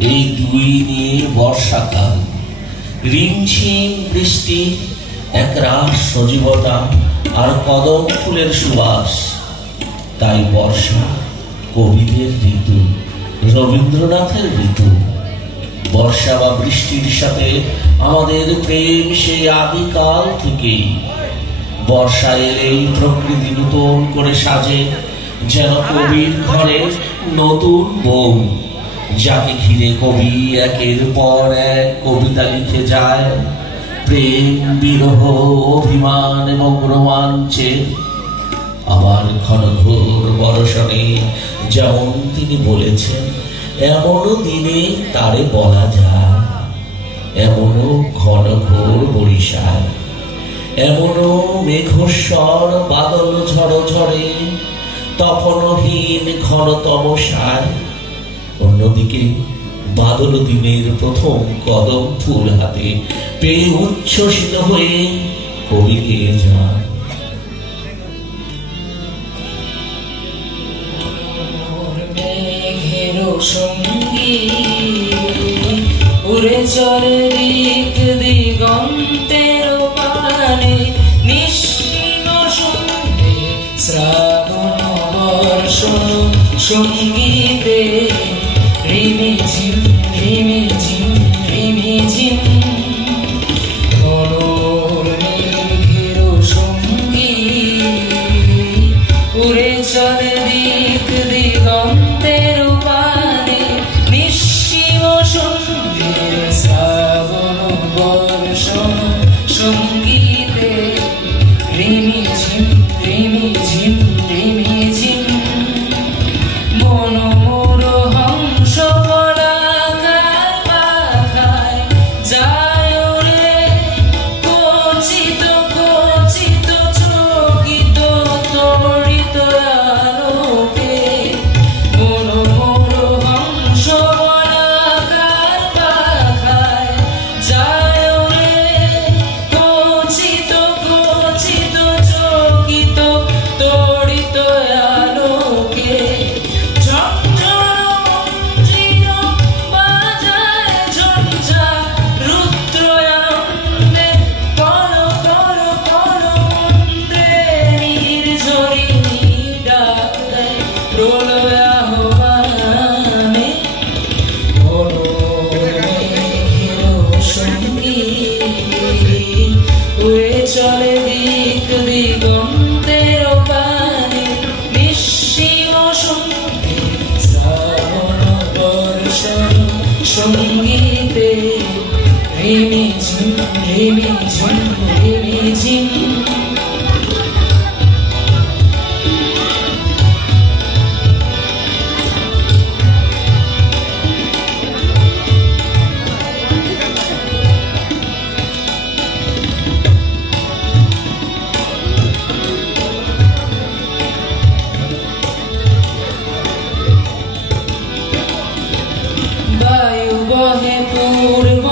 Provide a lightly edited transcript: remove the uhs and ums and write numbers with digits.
এই দুই নিয়ে বর্ষাকাল, রিমঝিম বৃষ্টি, একরাশ সজীবতা আর কদম ফুলের সুবাস। তাই বর্ষা কবিদের ঋতু, রবীন্দ্রনাথের ঋতু। বর্ষা বা বৃষ্টির সাথে আমাদের প্রেম সেই আদিকাল থেকেই। বর্ষা এলেই প্রকৃতি নতুন করে সাজে, যেন কবির ঘরে নতুন বউ, যাকে ঘিরে কবি একের পর এক কবিতা লিখে যায়, প্রেম, বিরহ, অভিমান এবং রোমাঞ্চে। আবার ঘনঘোর বর্ষণে যেমন তিনি বলেছেন, এমনও দিনে তারে বলা যায়, এমনও ঘনঘোর বরিশায়, এমনও মেঘস্বর বাদল ঝড় ঝড়ে, তখনহীন ঘন তমসায়। অন্যদিকে বাদল দিনের প্রথম কদম ফুল হাতে পেয়ে উচ্ছ্বসিত হয়ে কবি গেয়ে যান। উড়ে চলে দিক দিগন্তের পানে, নিঃসীম শুনতে শ্রাবণ বর্ষণ সঙ্গীতে। রিমিঝিম রিমিঝিম রিমিঝিম মনোর মেঘের সঙ্গী, উড়ে চলে দিক দিগন্তের পানে, নিঃসীম সঙ্গীর শ্রাবণ বর্ষণ সঙ্গীতে। রিমিঝিম রিমিঝিম রিমিঝিম মনোমোর হংস বলাকার পাখায় যায় রে, কচিত কচিত চকিত তড়িত আলোকে। মনোমোর হংস বলাকার পাখায় যায় রে, কচিত কচিত চকিত তড়িত আলোকে। ঝঞ্ঝর মঞ্জির বাজায় ঝঞ্ঝা রুদ্র আনন্দে, কল কল কল মন্ত্রে নির্ঝরিণী ডাক দেয় প্রলয় আহ্বানে। মনোর মেঘের সঙ্গী, উড়ে চলে দিক দিগন্তের পানে, নিঃসীম শুনতে শ্রাবণ বর্ষণ সঙ্গীতে। রিমিঝিম রিমিঝিম রিমিঝিম বায়ু বহে পূর্ব